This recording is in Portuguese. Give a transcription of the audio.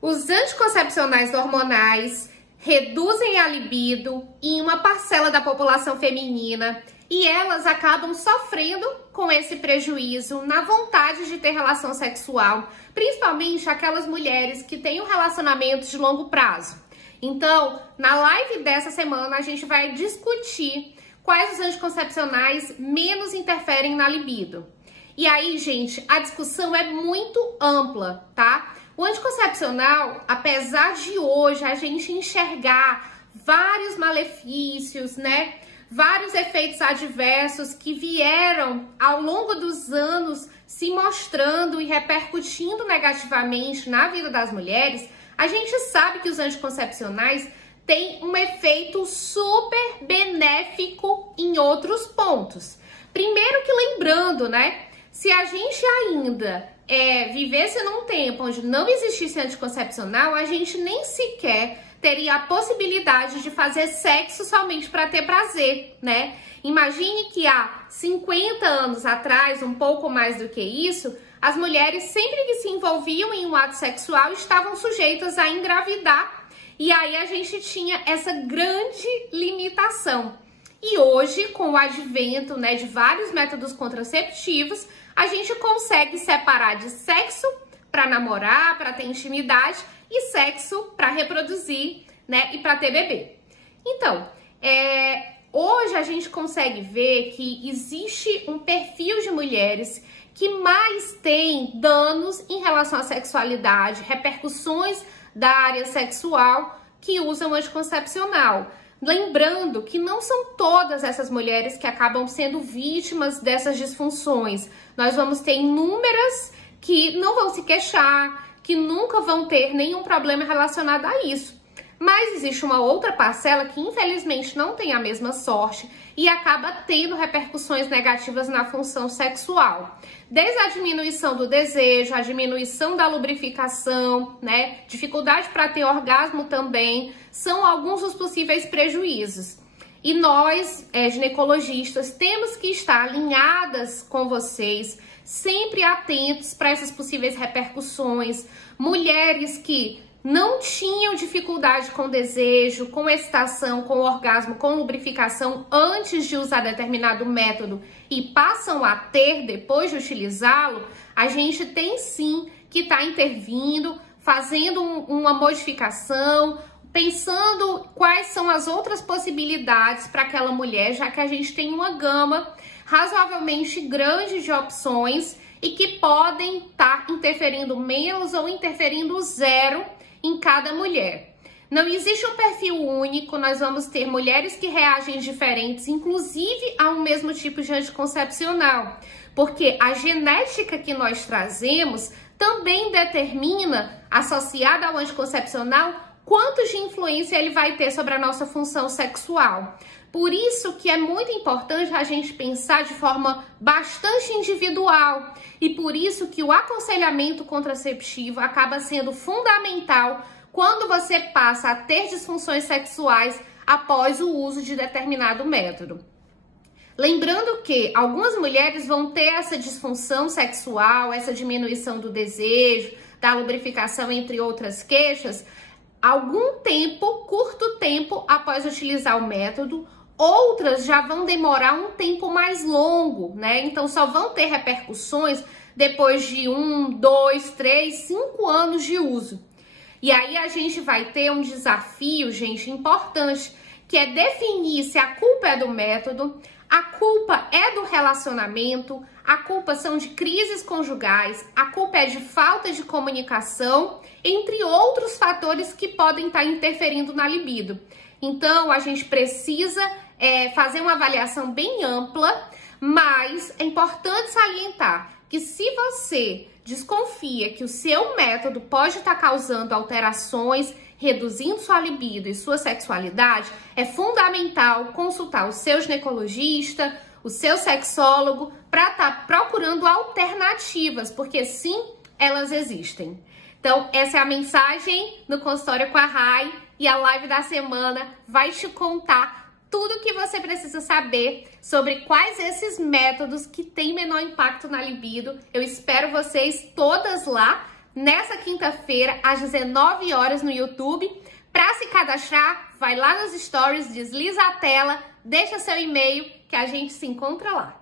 Os anticoncepcionais hormonais reduzem a libido em uma parcela da população feminina e elas acabam sofrendo com esse prejuízo na vontade de ter relação sexual, principalmente aquelas mulheres que têm um relacionamento de longo prazo. Então, na live dessa semana, a gente vai discutir quais os anticoncepcionais menos interferem na libido. E aí, gente, a discussão é muito ampla, tá? O anticoncepcional, apesar de hoje a gente enxergar vários malefícios, né? Vários efeitos adversos que vieram ao longo dos anos se mostrando e repercutindo negativamente na vida das mulheres, a gente sabe que os anticoncepcionais têm um efeito super benéfico em outros pontos. Primeiro que lembrando, né? Se a gente ainda vivesse num tempo onde não existisse anticoncepcional, a gente nem sequer teria a possibilidade de fazer sexo somente para ter prazer, né? Imagine que há 50 anos atrás, um pouco mais do que isso, as mulheres sempre que se envolviam em um ato sexual estavam sujeitas a engravidar. E aí a gente tinha essa grande limitação. E hoje, com o advento, né, de vários métodos contraceptivos, a gente consegue separar de sexo para namorar, para ter intimidade e sexo para reproduzir, né, e para ter bebê. Então, hoje a gente consegue ver que existe um perfil de mulheres que mais tem danos em relação à sexualidade, repercussões da área sexual que usam anticoncepcional. Lembrando que não são todas essas mulheres que acabam sendo vítimas dessas disfunções. Nós vamos ter inúmeras que não vão se queixar, que nunca vão ter nenhum problema relacionado a isso. Mas existe uma outra parcela que infelizmente não tem a mesma sorte e acaba tendo repercussões negativas na função sexual. Desde a diminuição do desejo, a diminuição da lubrificação, né? Dificuldade para ter orgasmo também, são alguns dos possíveis prejuízos. E nós, ginecologistas, temos que estar alinhadas com vocês, sempre atentos para essas possíveis repercussões. Mulheres que não tinham dificuldade com desejo, com excitação, com orgasmo, com lubrificação antes de usar determinado método e passam a ter depois de utilizá-lo, a gente tem sim que estar intervindo, fazendo uma modificação, pensando quais são as outras possibilidades para aquela mulher, já que a gente tem uma gama razoavelmente grande de opções e que podem estar interferindo menos ou interferindo zero em cada mulher. Não existe um perfil único, nós vamos ter mulheres que reagem diferentes, inclusive a um mesmo tipo de anticoncepcional, porque a genética que nós trazemos também determina, associada ao anticoncepcional, quanto de influência ele vai ter sobre a nossa função sexual. Por isso que é muito importante a gente pensar de forma bastante individual e por isso que o aconselhamento contraceptivo acaba sendo fundamental quando você passa a ter disfunções sexuais após o uso de determinado método. Lembrando que algumas mulheres vão ter essa disfunção sexual, essa diminuição do desejo, da lubrificação, entre outras queixas, algum tempo, curto tempo após utilizar o método. Outras já vão demorar um tempo mais longo, né? Então só vão ter repercussões depois de 1, 2, 3, 5 anos de uso. E aí a gente vai ter um desafio, gente, importante, que é definir se a culpa é do método, a culpa é do relacionamento, a culpa são de crises conjugais, a culpa é de falta de comunicação, entre outros fatores que podem estar interferindo na libido. Então a gente precisa fazer uma avaliação bem ampla, mas é importante salientar que se você desconfia que o seu método pode estar causando alterações, reduzindo sua libido e sua sexualidade, é fundamental consultar o seu ginecologista, o seu sexólogo, para estar procurando alternativas, porque sim, elas existem. Então, essa é a mensagem no Consultório com a Rai e a live da semana vai te contar tudo o que você precisa saber sobre quais esses métodos que têm menor impacto na libido. Eu espero vocês todas lá nessa quinta-feira, às 19 horas no YouTube. Para se cadastrar, vai lá nos stories, desliza a tela, deixa seu e-mail que a gente se encontra lá.